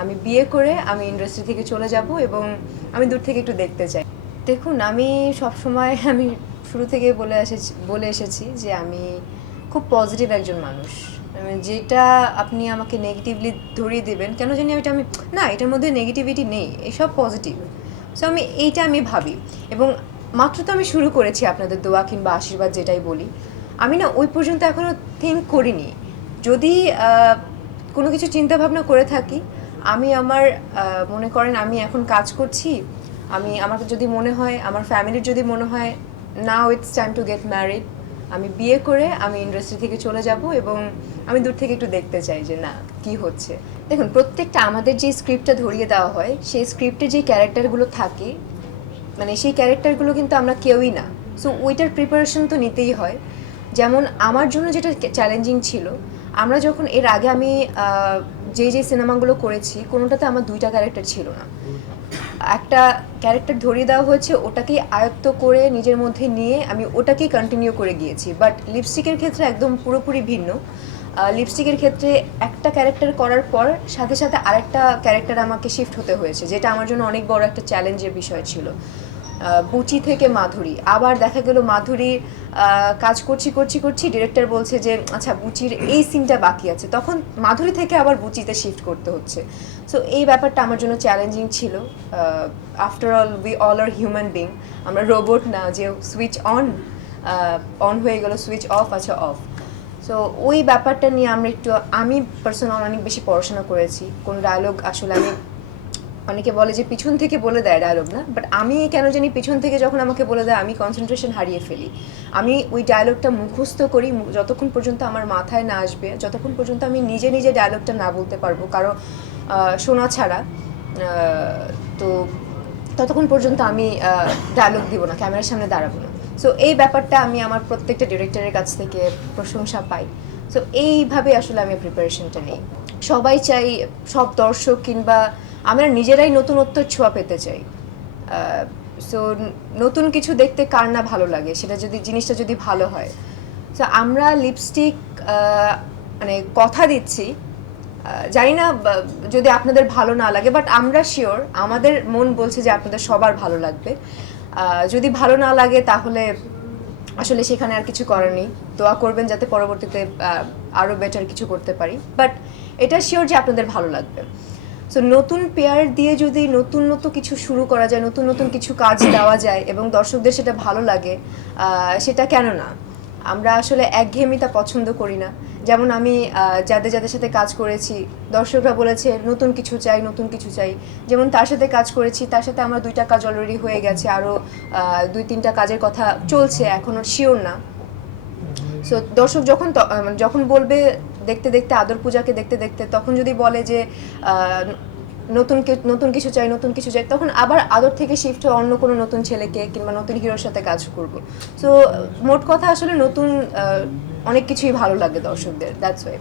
আমি বিয়ে করে আমি ইন্ডাস্ট্রি থেকে চলে যাব এবং আমি দূর থেকে একটু দেখতে চাই। দেখুন, আমি সবসময় আমি শুরু থেকে বলে এসেছি যে আমি খুব পজিটিভ একজন মানুষ। যেটা আপনি আমাকে নেগেটিভলি ধরিয়ে দেবেন কেন জানি আমি না, এটার মধ্যে নেগেটিভিটি নেই, এসব পজিটিভ। সো আমি ভাবি। এবং মাত্র তো আমি শুরু করেছি আপনাদের দোয়া কিংবা আশীর্বাদ যেটাই বলি, আমি না ওই পর্যন্ত এখনও থিঙ্ক করিনি। যদি কোনো কিছু চিন্তা ভাবনা করে থাকি, আমি আমার মনে করেন আমি এখন কাজ করছি, আমার যদি মনে হয়, আমার ফ্যামিলির যদি মনে হয় now it's time to get married, আমি বিয়ে করে আমি ইন্ডাস্ট্রি থেকে চলে যাব এবং আমি দূর থেকে একটু দেখতে চাই যে না কি হচ্ছে। দেখুন, প্রত্যেকটা আমাদের যে স্ক্রিপ্টটা ধরিয়ে দেওয়া হয় সেই স্ক্রিপ্টে যে ক্যারেক্টারগুলো থাকে, মানে সেই ক্যারেক্টারগুলো কিন্তু আমরা কেউই না। সো ওইটার প্রিপারেশন তো নিতেই হয়। যেমন আমার জন্য যেটা চ্যালেঞ্জিং ছিল, আমরা যখন এর আগে আমি যে সিনেমাগুলো করেছি কোনোটাতে আমার দুইটা ক্যারেক্টার ছিল না। একটা ক্যারেক্টার ধরিয়ে দেওয়া হয়েছে, ওটাকেই আয়ত্ত করে নিজের মধ্যে নিয়ে আমি ওটাকেই কন্টিনিউ করে গিয়েছি। বাট লিপস্টিকের ক্ষেত্রে একদম পুরোপুরি ভিন্ন। লিপস্টিকের ক্ষেত্রে একটা ক্যারেক্টার করার পর সাথে সাথে আরেকটা ক্যারেক্টার আমাকে শিফট হতে হয়েছে, যেটা আমার জন্য অনেক বড় একটা চ্যালেঞ্জের বিষয় ছিল। বুচি থেকে মাধুরী, আবার দেখা গেল মাধুরী কাজ করছি ডিরেক্টর বলছে যে আচ্ছা বুচির এই সিনটা বাকি আছে, তখন মাধুরী থেকে আবার বুচিতে শিফট করতে হচ্ছে। সো এই ব্যাপারটা আমার জন্য চ্যালেঞ্জিং ছিল। After all we all are human being, আমরা রোবট না যে সুইচ অন হয়ে গেল, সুইচ অফ আছে অফ। সো ওই ব্যাপারটা নিয়ে আমি পার্সোনাল অনেক বেশি পড়াশোনা করেছি। কোন ডায়লগ আসলে অনেকে বলে যে পিছন থেকে বলে দেয় ডায়লগ না, বাট আমি কেন জানি পিছন থেকে যখন আমাকে বলে দেয় আমি কনসেন্ট্রেশন হারিয়ে ফেলি। আমি ওই ডায়লগটা মুখস্থ করি যতক্ষণ পর্যন্ত আমার মাথায় না আসবে, যতক্ষণ পর্যন্ত আমি নিজে নিজে ডায়লগটা না বলতে পারবো কারো শোনা ছাড়া। তো ততক্ষণ পর্যন্ত আমি ডায়লগ দিব না, ক্যামেরার সামনে দাঁড়াবো না। সো এই ব্যাপারটা আমি আমার প্রত্যেকটা ডিরেক্টরের কাছ থেকে প্রশংসা পাই। সো এইভাবে আসলে আমি প্রিপারেশনটা নিই। সবাই চাই, সব দর্শক কিংবা আমরা নিজেরাই নতুনত্বের ছোঁয়া পেতে চাই। সো নতুন কিছু দেখতে কার না ভালো লাগে, সেটা যদি জিনিসটা যদি ভালো হয়। সো আমরা লিপস্টিক মানে কথা দিচ্ছি, জানি না যদি আপনাদের ভালো না লাগে, বাট আমরা শিওর আমাদের মন বলছে যে আপনাদের সবার ভালো লাগবে। যদি ভালো না লাগে তাহলে আসলে সেখানে আর কিছু করার নেই। দোয়া করবেন যাতে পরবর্তীতে আরও বেটার কিছু করতে পারি, বাট এটা শিওর যে আপনাদের ভালো লাগবে। সো নতুন পেয়ার দিয়ে যদি নতুন নতুন কিছু শুরু করা যায়, নতুন নতুন কিছু কাজ দেওয়া যায় এবং দর্শকদের সেটা ভালো লাগে, সেটা কেন না। আমরা আসলে একঘেয়েমিতা পছন্দ করি না। যেমন আমি যাদের যাদের সাথে কাজ করেছি, দর্শকরা বলেছে নতুন কিছু চাই, নতুন কিছু চাই। যেমন তার সাথে কাজ করেছি, তার সাথে আমার 2টা কাজ অলরেডি হয়ে গেছে, আরও 2-3টা কাজের কথা চলছে, এখনও শিওর না। সো দর্শক যখন বলবে দেখতে দেখতে, আদর পূজাকে দেখতে দেখতে, তখন যদি বলে যে নতুন কিছু চাই, নতুন কিছু চাই, তখন আবার আদর থেকে শিফট হয়ে অন্য কোনো নতুন ছেলেকে কিংবা নতুন হিরোর সাথে কাজ করব। সো মোট কথা আসলে নতুন অনেক কিছুই ভালো লাগে দর্শকদের, দ্যাটস ওয়াই।